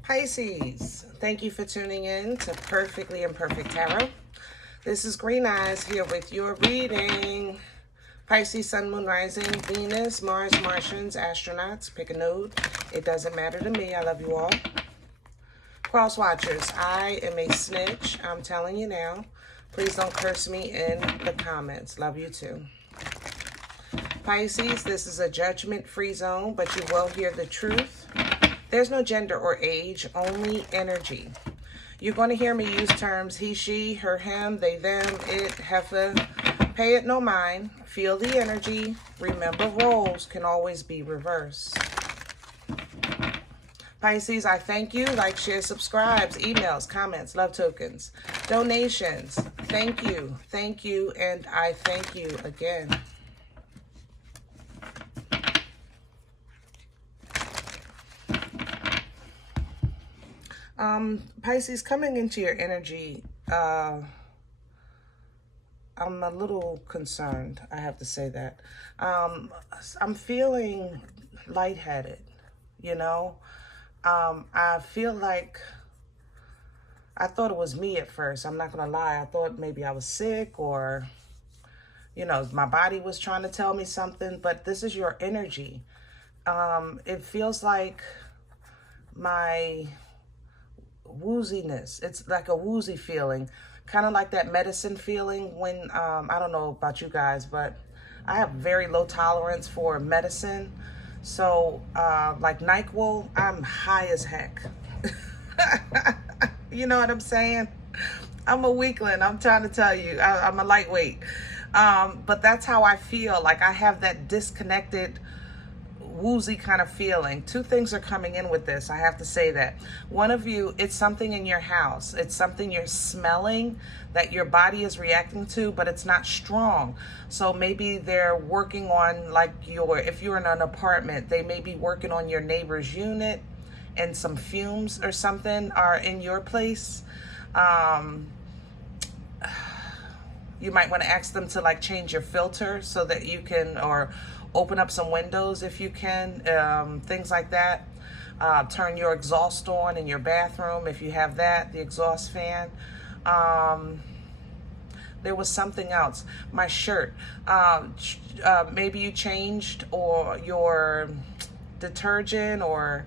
Pisces, thank you for tuning in to Perfectly Imperfect Tarot. This is Green Eyes here with your reading. Pisces, Sun, Moon, Rising, Venus, Mars, Martians, astronauts. Pick a node. It doesn't matter to me. I love you all. Cross watchers, I am a snitch. I'm telling you now. Please don't curse me in the comments. Love you too. Pisces, this is a judgment-free zone, but you will hear the truth. There's no gender or age, only energy. You're going to hear me use terms he, she, her, him, they, them, it, heifer. Pay it no mind. Feel the energy. Remember, roles can always be reversed. Pisces, I thank you. Like, share, subscribes, emails, comments, love tokens, donations. Thank you, and I thank you again. Pisces, coming into your energy, I'm a little concerned, I have to say that. I'm feeling lightheaded, you know? I feel like, I thought it was me at first. I'm not going to lie. I thought maybe I was sick or, you know, my body was trying to tell me something, but this is your energy. It feels like my wooziness. It's like a woozy feeling, kind of like that medicine feeling when, I don't know about you guys, but I have very low tolerance for medicine. So, like NyQuil, I'm high as heck. You know what I'm saying? I'm a weakling. I'm trying to tell you, I'm a lightweight. But that's how I feel. Like I have that disconnected, woozy kind of feeling. Two things are coming in with this. I have to say that. One of you, it's something in your house. It's something you're smelling that your body is reacting to, but it's not strong. So maybe they're working on, like, if you're in an apartment, they may be working on your neighbor's unit and some fumes or something are in your place. You might want to ask them to like change your filter so that you can, or open up some windows if you can, things like that. Turn your exhaust on in your bathroom if you have that, the exhaust fan. There was something else. My shirt. Maybe you changed or your detergent or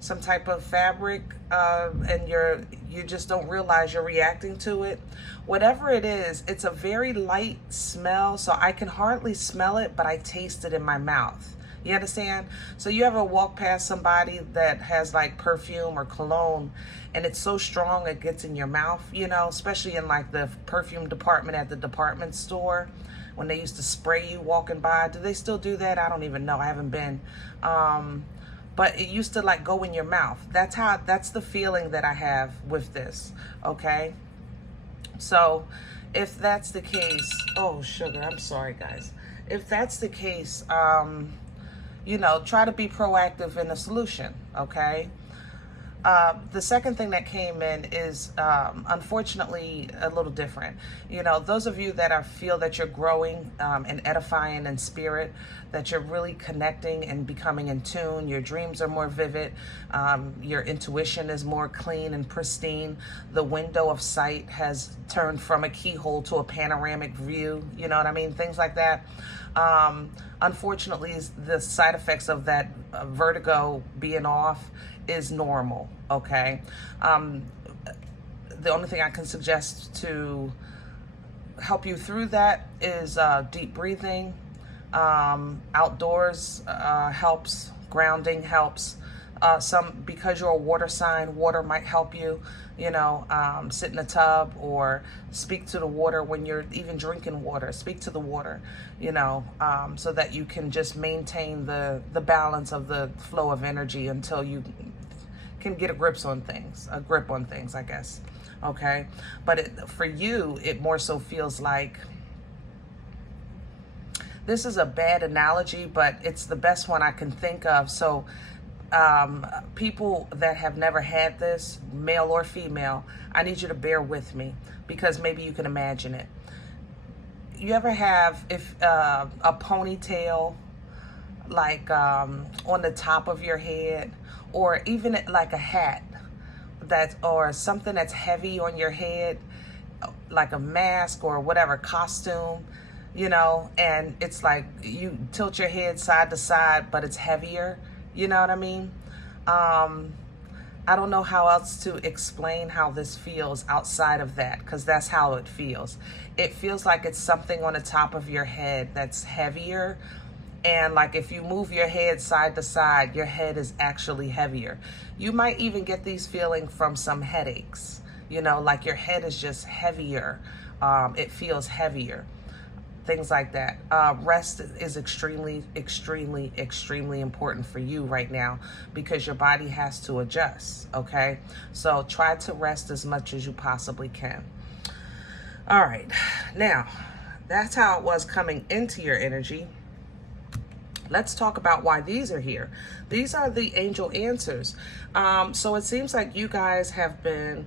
some type of fabric, and you just don't realize you're reacting to it. Whatever it is, it's a very light smell, so I can hardly smell it, but I taste it in my mouth. You understand? So you ever walk past somebody that has like perfume or cologne, and it's so strong it gets in your mouth, you know, especially in like the perfume department at the department store when they used to spray you walking by. Do they still do that? I don't even know. I haven't been. But it used to like go in your mouth. That's the feeling that I have with this, okay? So if that's the case, oh sugar, I'm sorry guys. If that's the case, you know, try to be proactive in the solution, okay? The second thing that came in is, unfortunately, a little different. You know, those of you that feel that you're growing and edifying in spirit, that you're really connecting and becoming in tune, your dreams are more vivid, your intuition is more clean and pristine, the window of sight has turned from a keyhole to a panoramic view, you know what I mean? Things like that. Unfortunately, the side effects of that vertigo being off is normal, okay? The only thing I can suggest to help you through that is deep breathing. Outdoors helps, grounding helps. Because you're a water sign, water might help you, you know, sit in a tub or speak to the water when you're even drinking water. Speak to the water, you know, so that you can just maintain the balance of the flow of energy until you can get a grip on things, I guess, okay? But for you, it more so feels like, this is a bad analogy, but it's the best one I can think of. So people that have never had this, male or female, I need you to bear with me because maybe you can imagine it. You ever have a ponytail like on the top of your head, or even like a hat or something that's heavy on your head, like a mask or whatever, costume, you know, and it's like you tilt your head side to side, but it's heavier, you know what I mean? I don't know how else to explain how this feels outside of that, because that's how it feels. It feels like it's something on the top of your head that's heavier, and like if you move your head side to side, your head is actually heavier. You might even get these feelings from some headaches, you know, like your head is just heavier. It feels heavier. Things like that. Rest is extremely, extremely, extremely important for you right now, because your body has to adjust, okay? So try to rest as much as you possibly can. All right, now that's how it was coming into your energy. Let's talk about why these are here. These are the angel answers. So it seems like you guys have been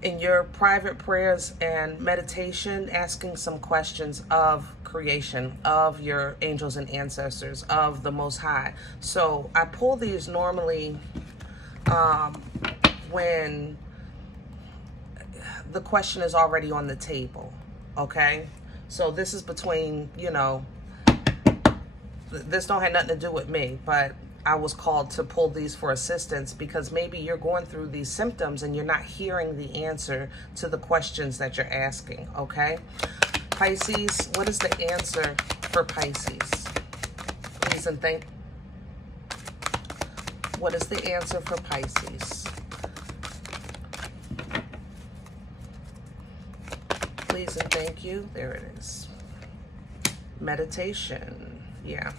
in your private prayers and meditation asking some questions of creation, of your angels and ancestors, of the Most High. So I pull these normally when the question is already on the table, okay? So this is between, you know, this don't have nothing to do with me, but I was called to pull these for assistance, because maybe you're going through these symptoms and you're not hearing the answer to the questions that you're asking, okay? Pisces, what is the answer for Pisces? Please and thank. What is the answer for Pisces? Please and thank you. There it is. Meditation. Yeah.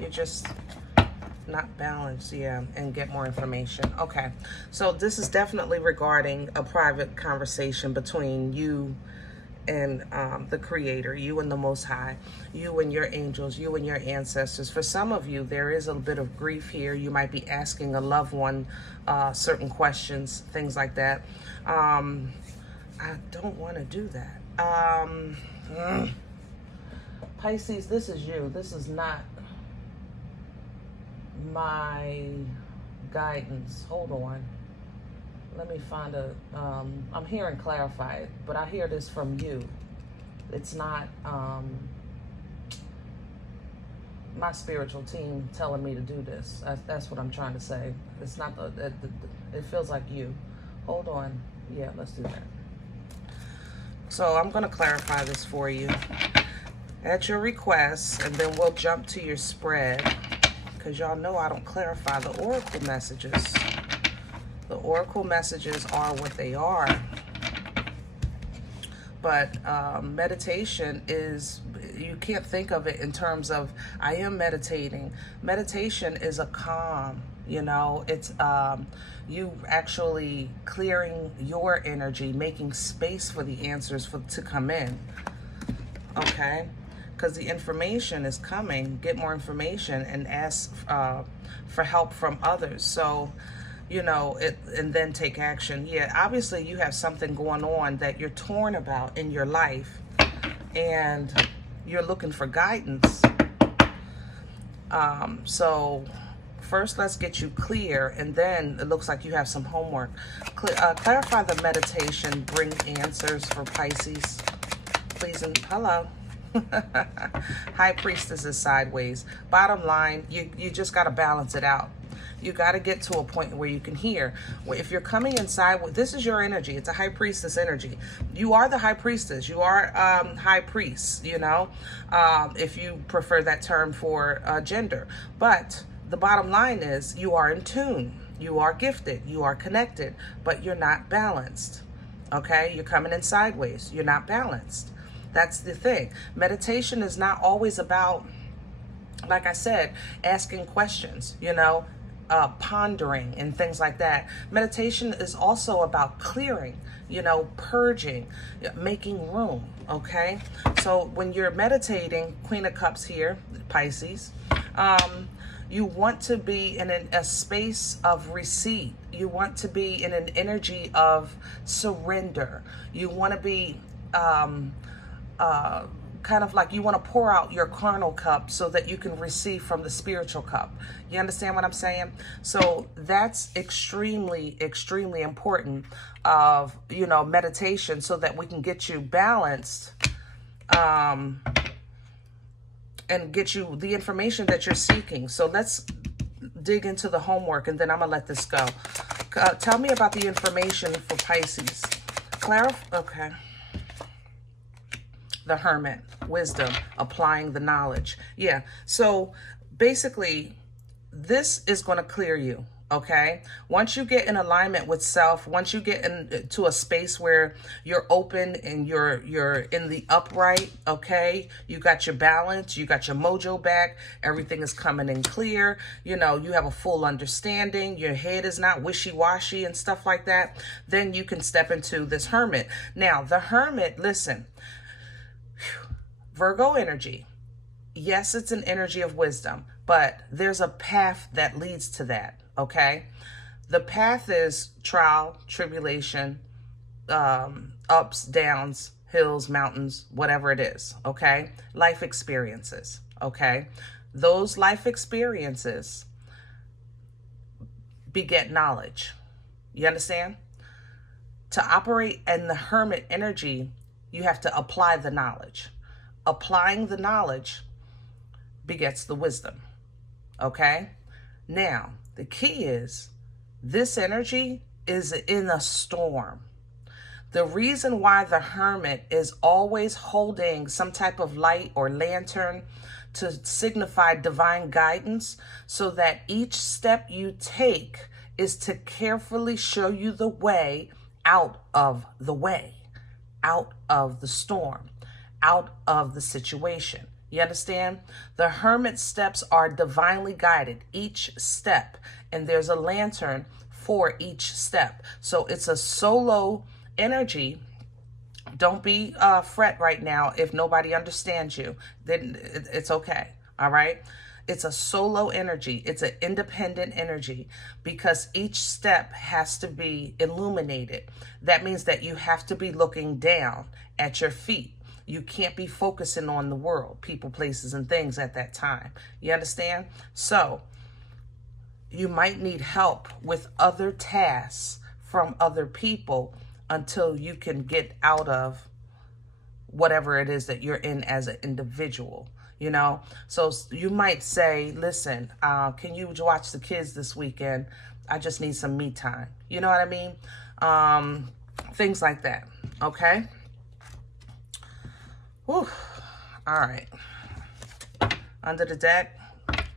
You're just not balanced, yeah, and get more information. Okay, so this is definitely regarding a private conversation between you and the Creator, you and the Most High, you and your angels, you and your ancestors. For some of you, there is a bit of grief here. You might be asking a loved one certain questions, things like that. I don't want to do that. Pisces, this is you. This is not my guidance. Hold on, let me find a I'm hearing clarify it, but I hear this from you. It's not my spiritual team telling me to do this. That's what I'm trying to say. It's not it feels like you. Hold on. Yeah, let's do that. So I'm going to clarify this for you at your request, and then we'll jump to your spread, because y'all know I don't clarify the oracle messages. The oracle messages are what they are. But meditation is, you can't think of it in terms of, I am meditating. Meditation is a calm, you know, it's you actually clearing your energy, making space for the answers to come in, okay? Because the information is coming. Get more information and ask for help from others. So, you know, and then take action. Yeah, obviously you have something going on that you're torn about in your life, and you're looking for guidance. So first, let's get you clear, and then it looks like you have some homework. Clarify the meditation, bring answers for Pisces, please. And hello. High Priestess is sideways. Bottom line, you just got to balance it out. You got to get to a point where you can hear. If you're coming inside, this is your energy. It's a High Priestess energy. You are the High Priestess. You are High Priest, you know, if you prefer that term for gender. But the bottom line is you are in tune. You are gifted. You are connected, but you're not balanced. Okay? You're coming in sideways. You're not balanced. That's the thing. Meditation is not always about, like I said, asking questions, you know, pondering and things like that. Meditation is also about clearing, you know, purging, making room, okay? So when you're meditating, Queen of Cups here, Pisces, you want to be in a space of receipt. You want to be in an energy of surrender. You want to be kind of like you want to pour out your carnal cup so that you can receive from the spiritual cup. You understand what I'm saying? So that's extremely, extremely important of, you know, meditation, so that we can get you balanced, and get you the information that you're seeking. So let's dig into the homework, and then I'm gonna let this go. Tell me about the information for Pisces. Okay. The Hermit, wisdom, applying the knowledge. Yeah, so basically, this is going to clear you, okay? Once you get in alignment with self, once you get into a space where you're open and you're in the upright, okay? You got your balance, you got your mojo back, everything is coming in clear, you know, you have a full understanding, your head is not wishy-washy and stuff like that, then you can step into this Hermit. Now, the Hermit, listen, Virgo energy. Yes, it's an energy of wisdom, but there's a path that leads to that, okay? The path is trial, tribulation, ups, downs, hills, mountains, whatever it is, okay? Life experiences, okay? Those life experiences beget knowledge. You understand? To operate in the Hermit energy, you have to apply the knowledge. Applying the knowledge begets the wisdom, okay? Now, the key is this energy is in a storm. The reason why the Hermit is always holding some type of light or lantern to signify divine guidance, so that each step you take is to carefully show you the way out of the way, out of the storm, out of the situation. You understand? The Hermit steps are divinely guided, each step, and there's a lantern for each step. So it's a solo energy. Don't be fret right now if nobody understands you. Then it's okay. All right? It's a solo energy. It's an independent energy, because each step has to be illuminated. That means that you have to be looking down at your feet. You can't be focusing on the world, people, places, and things at that time. You understand? So you might need help with other tasks from other people until you can get out of whatever it is that you're in as an individual, you know? So you might say, listen, can you watch the kids this weekend? I just need some me time. You know what I mean? Things like that, okay? Whew. All right. Under the deck.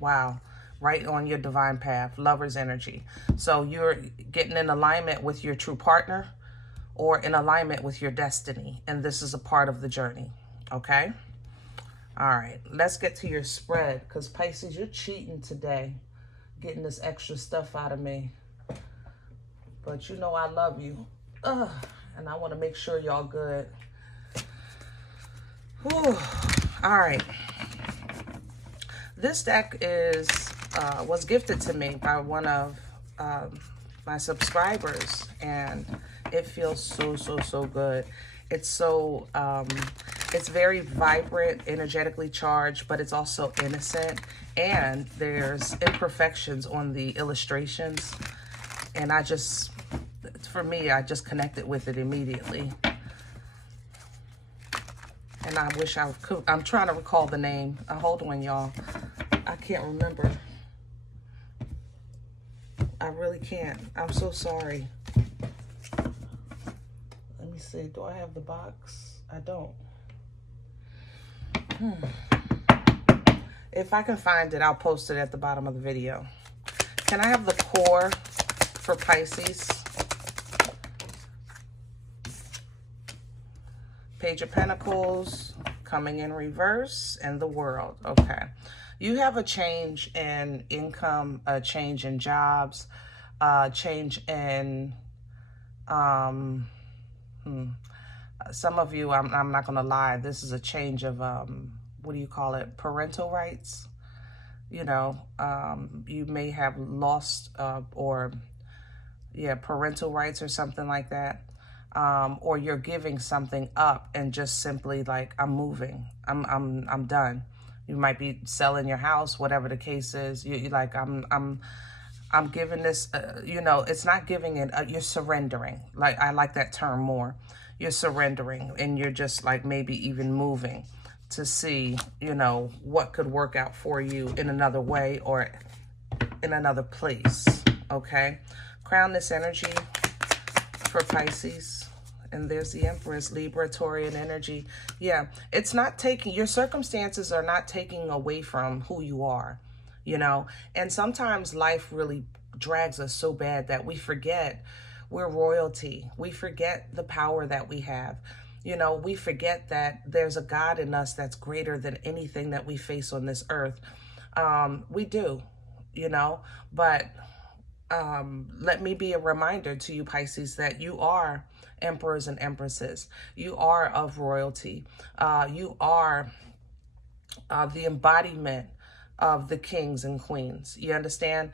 Wow. Right on your divine path. Lover's energy. So you're getting in alignment with your true partner, or in alignment with your destiny. And this is a part of the journey. Okay? All right. Let's get to your spread. Because Pisces, you're cheating today. Getting this extra stuff out of me. But you know I love you. And I want to make sure y'all good. Whew. All right. This deck was gifted to me by one of my subscribers, and it feels so good. It's so it's very vibrant, energetically charged, but it's also innocent, and there's imperfections on the illustrations, and I just connected with it immediately. And I wish I could. I'm trying to recall the name. Hold on, y'all. I can't remember. I really can't. I'm so sorry. Let me see. Do I have the box? I don't. If I can find it, I'll post it at the bottom of the video. Can I have the core for Pisces? Page of Pentacles, coming in reverse, and the World. Okay. You have a change in income, a change in jobs, change in, some of you, I'm not going to lie, this is a change of, what do you call it? Parental rights. You know, you may have lost, parental rights or something like that. or you're giving something up and just simply like, I'm moving, I'm done. You might be selling your house, whatever the case is. You're like, I'm giving this, you know, it's not giving it, you're surrendering. Like, I like that term more. You're surrendering, and you're just like maybe even moving to see, you know, what could work out for you in another way or in another place, okay? Crown this energy for Pisces. And there's the Empress, Libra, Taurian energy. Yeah, it's not taking, your circumstances are not taking away from who you are, you know? And sometimes life really drags us so bad that we forget we're royalty. We forget the power that we have. You know, we forget that there's a God in us that's greater than anything that we face on this earth. We do, you know, but let me be a reminder to you, Pisces, that you are emperors and empresses. You are of royalty. You are the embodiment of the kings and queens. You understand?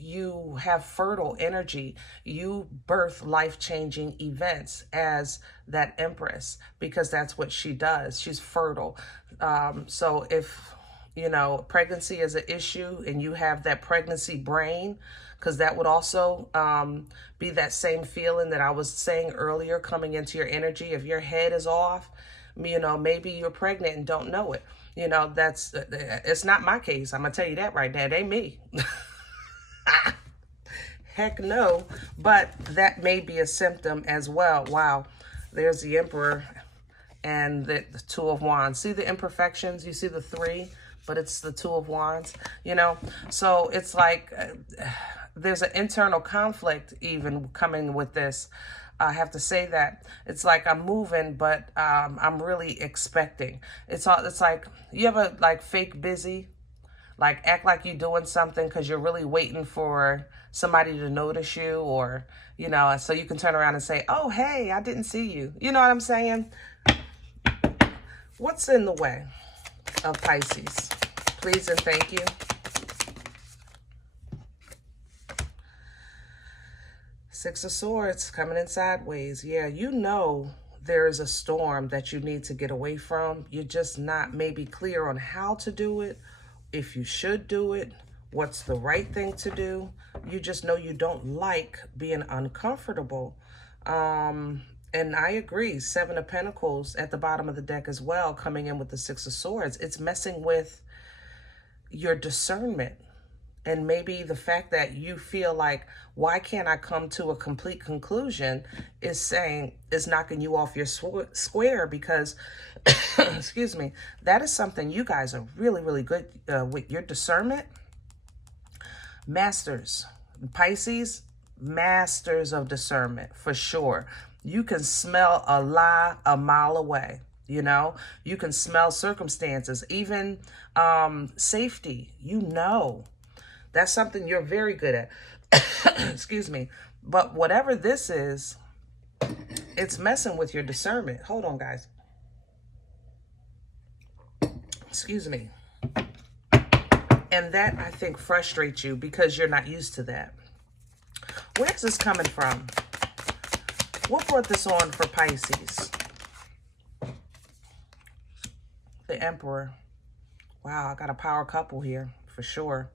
You have fertile energy. You birth life-changing events as that empress, because that's what she does. She's fertile. So if, you know, pregnancy is an issue and you have that pregnancy brain, because that would also be that same feeling that I was saying earlier coming into your energy. If your head is off, you know, maybe you're pregnant and don't know it. You know, that's, it's not my case. I'm going to tell you that right now. It ain't me. Heck no. But that may be a symptom as well. Wow. There's the Emperor and the Two of Wands. See the imperfections? You see the 3, but it's the Two of Wands, you know? So it's like there's an internal conflict even coming with this. I have to say that it's like I'm moving, but I'm really expecting. It's like, you ever like fake busy? Like act like you're doing something because you're really waiting for somebody to notice you, or, you know, so you can turn around and say, oh, hey, I didn't see you. You know what I'm saying? What's in the way of Pisces? Please and thank you. Six of Swords coming in sideways. Yeah, you know there is a storm that you need to get away from. You're just not maybe clear on how to do it, if you should do it, what's the right thing to do. You just know you don't like being uncomfortable. And I agree, 7 of Pentacles at the bottom of the deck as well, coming in with the 6 of Swords. It's messing with your discernment. And maybe the fact that you feel like, why can't I come to a complete conclusion, is knocking you off your square, because, excuse me, that is something you guys are really, really good with, your discernment. Masters, Pisces, masters of discernment, for sure. You can smell a lie a mile away. You know, you can smell circumstances, even safety, you know. That's something you're very good at. Excuse me. But whatever this is, it's messing with your discernment. Hold on, guys. Excuse me. And that, I think, frustrates you because you're not used to that. Where's this coming from? What brought this on for Pisces? The Emperor. Wow, I got a power couple here for sure.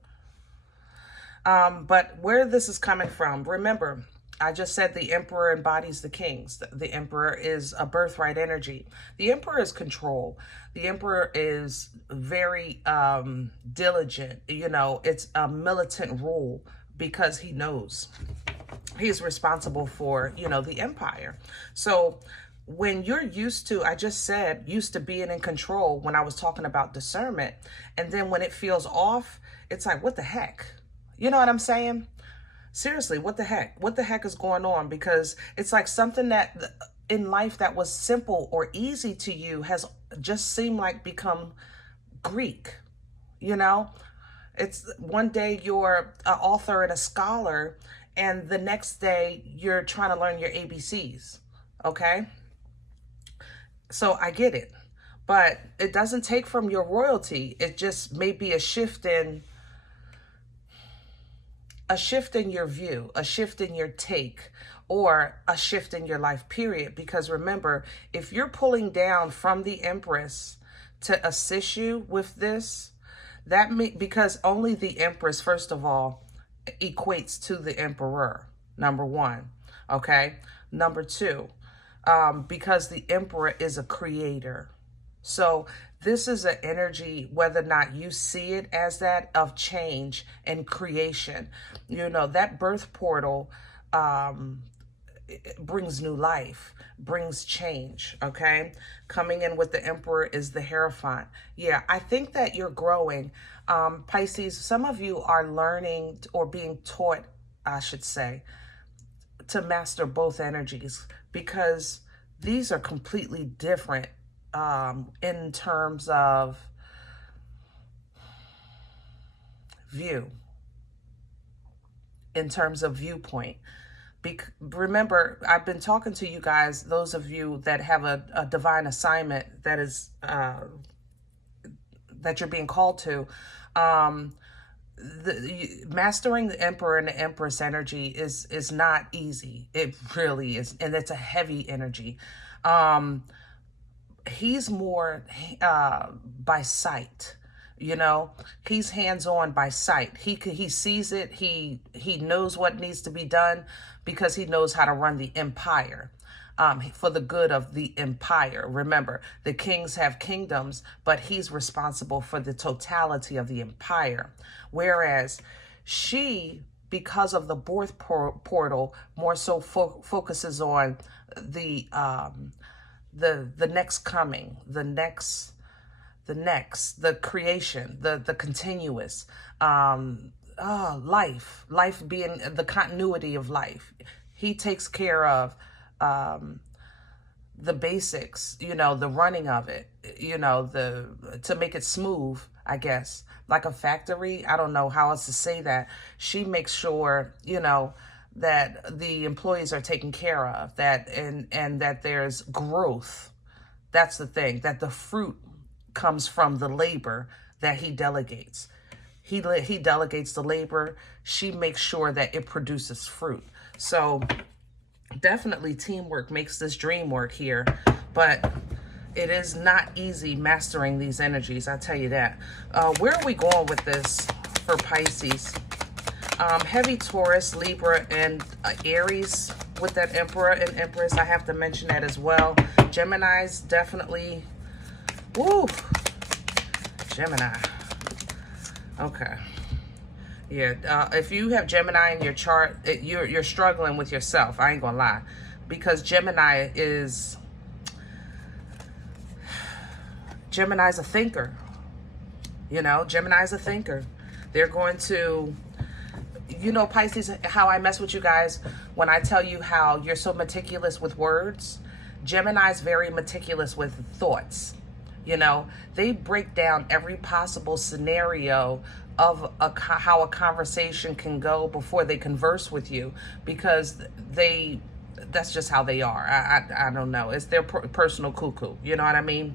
But where this is coming from, remember, I just said the Emperor embodies the kings. The Emperor is a birthright energy. The Emperor is control. The Emperor is very diligent. You know, it's a militant rule because he knows he's responsible for, you know, the empire. So when you're used to, I just said, used to being in control when I was talking about discernment, and then when it feels off, it's like, what the heck? You know what I'm saying? Seriously, what the heck? What the heck is going on? Because it's like something that in life that was simple or easy to you has just seemed like become Greek, you know? It's one day you're an author and a scholar, and the next day you're trying to learn your ABCs, okay? So I get it, but it doesn't take from your royalty. It just may be a shift in a shift in your view, a shift in your take, or a shift in your life, period. Because remember, if you're pulling down from the Empress to assist you with this, because only the Empress, first of all, equates to the Emperor, number one, okay? Number two, because the Emperor is a creator. So this is an energy, whether or not you see it as that, of change and creation. You know, that birth portal it brings new life, brings change, okay? Coming in with the Emperor is the Hierophant. Yeah, I think that you're growing. Pisces, some of you are learning or being taught, I should say, to master both energies, because these are completely different in terms of view, in terms of viewpoint. Remember, I've been talking to you guys, those of you that have a divine assignment that is that you're being called to. Mastering the Emperor and the Empress energy is not easy. It really is, and it's a heavy energy. He's more by sight. You know, he's hands-on by sight. He sees it. He knows what needs to be done, because he knows how to run the empire for the good of the empire. Remember, the kings have kingdoms, but he's responsible for the totality of the empire. Whereas she, because of the birth portal, more so focuses on the next coming, the creation, the continuous, life being the continuity of life. He takes care of the basics, you know, the running of it, you know, to make it smooth, I guess, like a factory. I don't know how else to say that. She makes sure, you know, that the employees are taken care of, that and that there's growth. That's the thing, that the fruit comes from the labor that he delegates. He delegates the labor. She makes sure that it produces fruit. So definitely teamwork makes this dream work here, but it is not easy mastering these energies, I tell you that. Where are we going with this for Pisces? Heavy Taurus, Libra, and Aries with that Emperor and Empress. I have to mention that as well. Gemini's definitely, woo, Gemini. Okay. Yeah, if you have Gemini in your chart, you're struggling with yourself. I ain't gonna lie, because Gemini's a thinker. You know, Gemini's a thinker. They're going to, you know, Pisces, how I mess with you guys when I tell you how you're so meticulous with words. Gemini's very meticulous with thoughts. You know, they break down every possible scenario of how a conversation can go before they converse with you, because that's just how they are. I don't know. It's their personal cuckoo. You know what I mean?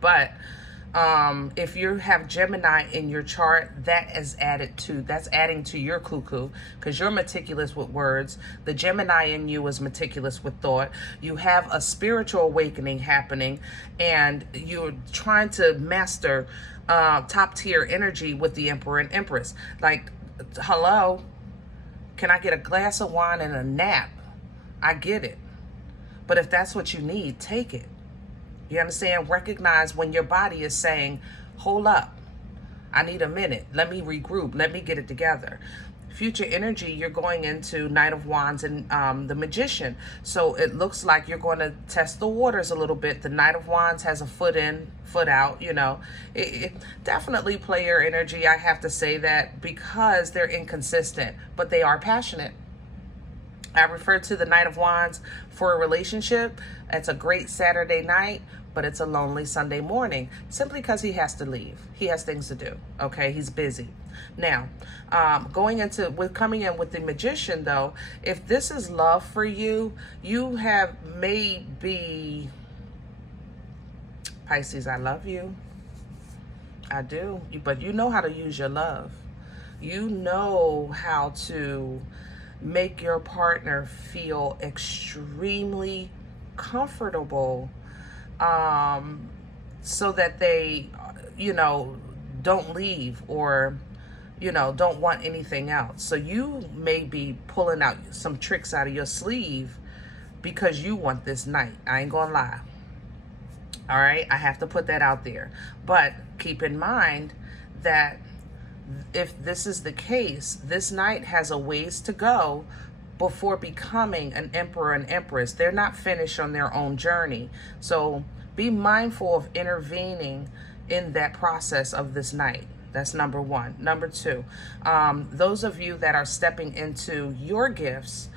But if you have Gemini in your chart, that's adding to your cuckoo, because you're meticulous with words. The Gemini in you is meticulous with thought. You have a spiritual awakening happening, and you're trying to master top tier energy with the Emperor and Empress. Like, hello, can I get a glass of wine and a nap? I get it. But if that's what you need, take it. You understand? Recognize when your body is saying, hold up, I need a minute. Let me regroup. Let me get it together. Future energy, you're going into Knight of Wands and the Magician. So it looks like you're going to test the waters a little bit. The Knight of Wands has a foot in, foot out, you know. It definitely player energy, I have to say that, because they're inconsistent, but they are passionate. I refer to the Knight of Wands for a relationship. It's a great Saturday night, but it's a lonely Sunday morning, simply because he has to leave. He has things to do, okay? He's busy. Now, coming in with the Magician, though, if this is love for you, you have maybe, Pisces, I love you. I do, but you know how to use your love. You know how to make your partner feel extremely comfortable, so that they, don't leave, or don't want anything else. So you may be pulling out some tricks out of your sleeve because you want this night. I ain't gonna lie. All right, I have to put that out there. But keep in mind that if this is the case, this night has a ways to go before becoming an emperor and empress. They're not finished on their own journey. So be mindful of intervening in that process of this night. That's number one. Number two, those of you that are stepping into your gifts,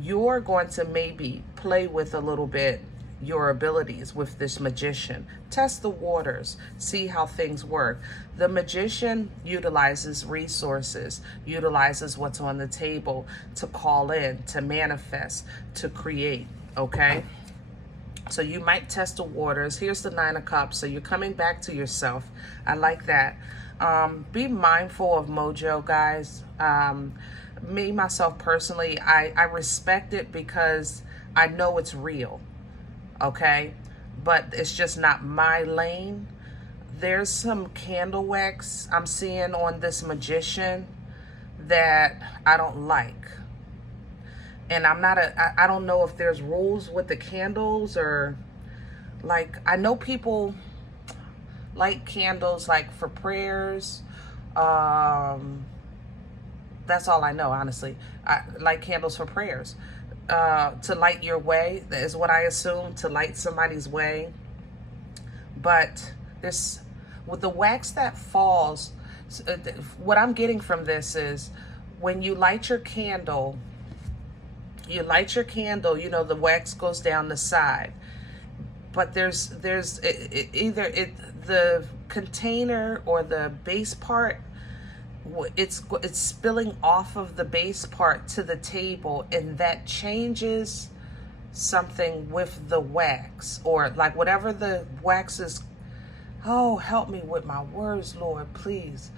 you're going to maybe play with a little bit your abilities with this magician. Test the waters, see how things work. The magician utilizes resources, utilizes what's on the table to call in, to manifest, to create, okay? So you might test the waters. Here's the 9 of Cups. So you're coming back to yourself. I like that. Be mindful of mojo, guys. Me, myself personally, I respect it because I know it's real. Okay, but it's just not my lane. There's some candle wax I'm seeing on this magician that I don't like. And I don't know if there's rules with the candles, or like, I know people light candles like for prayers. That's all I know, honestly. I light candles for prayers. To light your way is what I assume, to light somebody's way. But this, with the wax that falls, what I'm getting from this is when you light your candle, the wax goes down the side. But there's the container or the base part, it's spilling off of the base part to the table, and that changes something with the wax, or like whatever the wax is. Oh, help me with my words, Lord, please.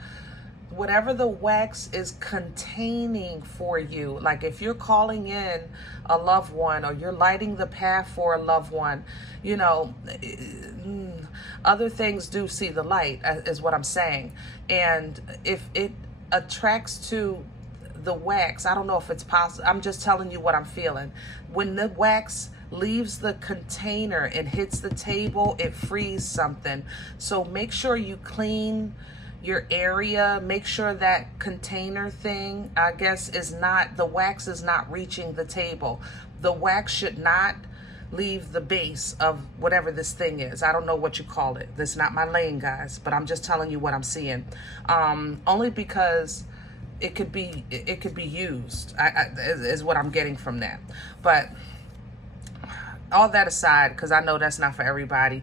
Whatever the wax is containing for you, like if you're calling in a loved one or you're lighting the path for a loved one, other things do see the light, is what I'm saying. And if it attracts to the wax, I don't know if it's possible. I'm just telling you what I'm feeling. When the wax leaves the container and hits the table, it frees something. So make sure you clean your area. Make sure that container thing, I guess, the wax is not reaching the table. The wax should not leave the base of whatever this thing is. I don't know what you call it. That's not my lane, guys, but I'm just telling you what I'm seeing. Only because it could be used, is what I'm getting from that. But all that aside, because I know that's not for everybody,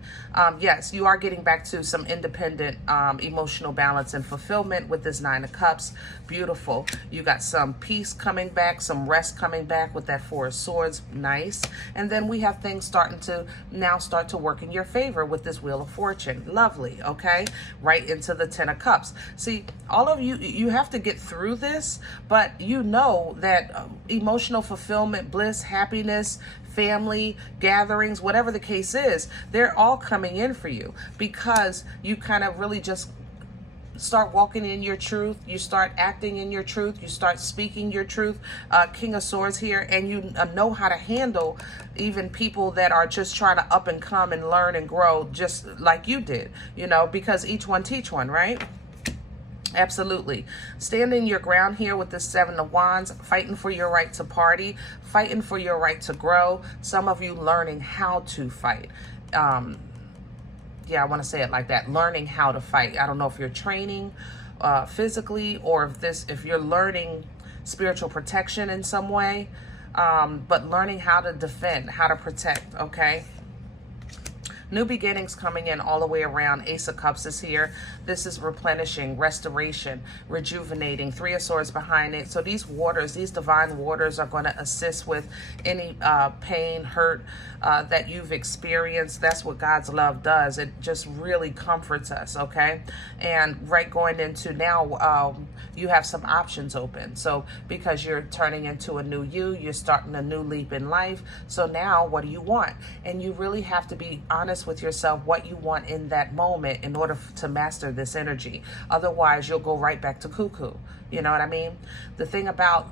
yes, you are getting back to some independent emotional balance and fulfillment with this 9 of Cups. Beautiful. You got some peace coming back, some rest coming back with that 4 of Swords. Nice. And then we have things start to work in your favor with this Wheel of Fortune. Lovely. Okay, right into the 10 of Cups. See, all of you have to get through this, but you know that emotional fulfillment, bliss, happiness, family gatherings, whatever the case is, they're all coming in for you because you kind of really just start walking in your truth. You start acting in your truth. You start speaking your truth. King of Swords here, and you know how to handle even people that are just trying to up and come and learn and grow just like you did, because each one teach one, right? Absolutely. Standing your ground here with the 7 of Wands, fighting for your right to party, fighting for your right to grow. Some of you learning how to fight. Yeah, I want to say it like that. Learning how to fight. I don't know if you're training physically, or if you're learning spiritual protection in some way, but learning how to defend, how to protect, okay? New beginnings coming in all the way around. Ace of Cups is here. This is replenishing, restoration, rejuvenating. Three of Swords behind it. So these waters, these divine waters are going to assist with any pain, hurt that you've experienced. That's what God's love does. It just really comforts us, okay? And right going into now, you have some options open. So because you're turning into a new you, you're starting a new leap in life. So now what do you want? And you really have to be honest with yourself what you want in that moment in order to master this energy. Otherwise, you'll go right back to cuckoo. You know what I mean? The thing about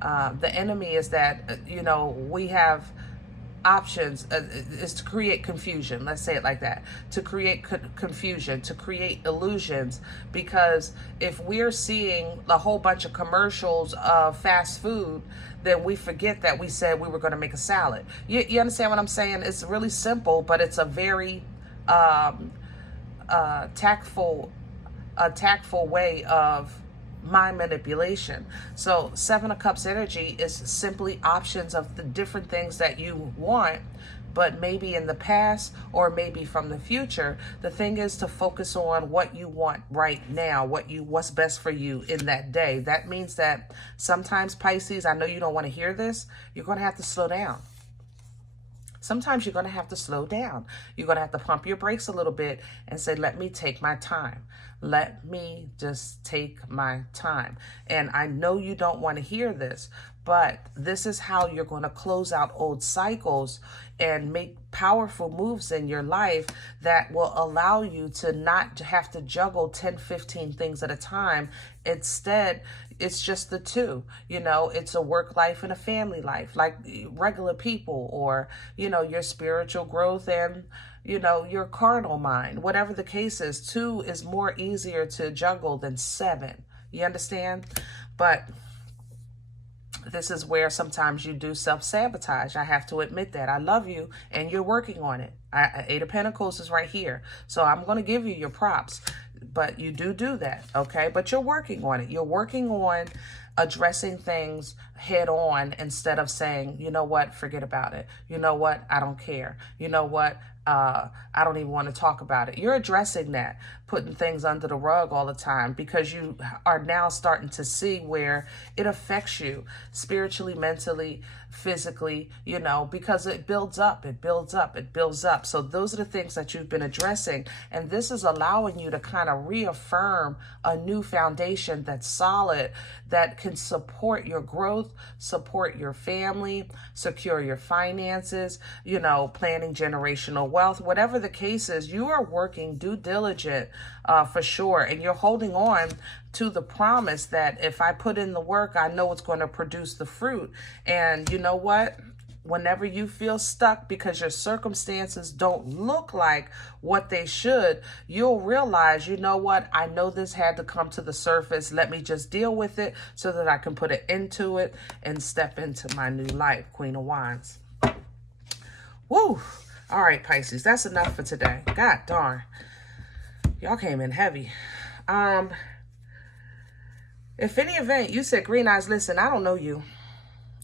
the enemy is that, you know, we have options is to create confusion. Let's say it like that. To create confusion, to create illusions. Because if we're seeing a whole bunch of commercials of fast food, then we forget that we said we were going to make a salad. You understand what I'm saying? It's really simple, but it's a very tactful way of mind manipulation. So Seven of Cups energy is simply options of the different things that you want, but maybe in the past or maybe from the future. The thing is to focus on what you want right now, what's best for you in that day. That means that sometimes, Pisces, I know you don't want to hear this, you're going to have to slow down. Sometimes you're going to have to slow down. You're going to have to pump your brakes a little bit and say, let me take my time. Let me just take my time. And I know you don't want to hear this, but this is how you're going to close out old cycles and make powerful moves in your life that will allow you to not have to juggle 10, 15 things at a time. Instead, it's just the two. You know, it's a work life and a family life, like regular people, or, you know, your spiritual growth and, you know, your carnal mind. Whatever the case is, two is more easier to juggle than seven. You understand? But this is where sometimes you do self-sabotage. I have to admit that. I love you and you're working on it. Eight of Pentacles is right here. So I'm going to give you your props. But you do that, okay? But you're working on it. You're working on addressing things head on instead of saying, you know what, forget about it. You know what, I don't care. You know what, I don't even want to talk about it. You're addressing that, putting things under the rug all the time because you are now starting to see where it affects you spiritually, mentally, physically, you know, because it builds up, it builds up, it builds up. So those are the things that you've been addressing. And this is allowing you to kind of reaffirm a new foundation that's solid, that can support your growth, support your family, secure your finances, you know, planning generational wealth. Whatever the case is, you are working due diligent for sure. And you're holding on to the promise that if I put in the work, I know it's going to produce the fruit. And you know what? Whenever you feel stuck because your circumstances don't look like what they should, you'll realize, you know what? I know this had to come to the surface. Let me just deal with it so that I can put an end to it and step into my new life. Queen of Wands. Woo! All right, Pisces, that's enough for today. God darn. Y'all came in heavy. If any event you said, Green Eyes, listen, I don't know you.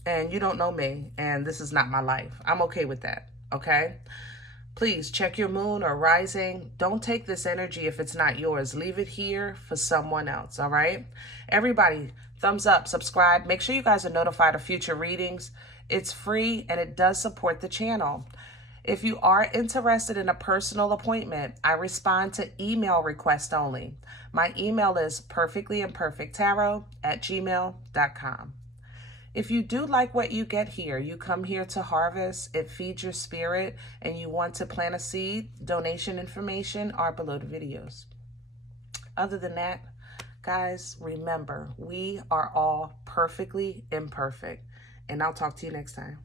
And you don't know me, and this is not my life. I'm okay with that, okay? Please check your moon or rising. Don't take this energy if it's not yours. Leave it here for someone else, all right? Everybody, thumbs up, subscribe. Make sure you guys are notified of future readings. It's free, and it does support the channel. If you are interested in a personal appointment, I respond to email requests only. My email is perfectlyimperfecttarot@gmail.com. If you do like what you get here, you come here to harvest, it feeds your spirit, and you want to plant a seed, donation information are below the videos. Other than that, guys, remember, we are all perfectly imperfect. And I'll talk to you next time.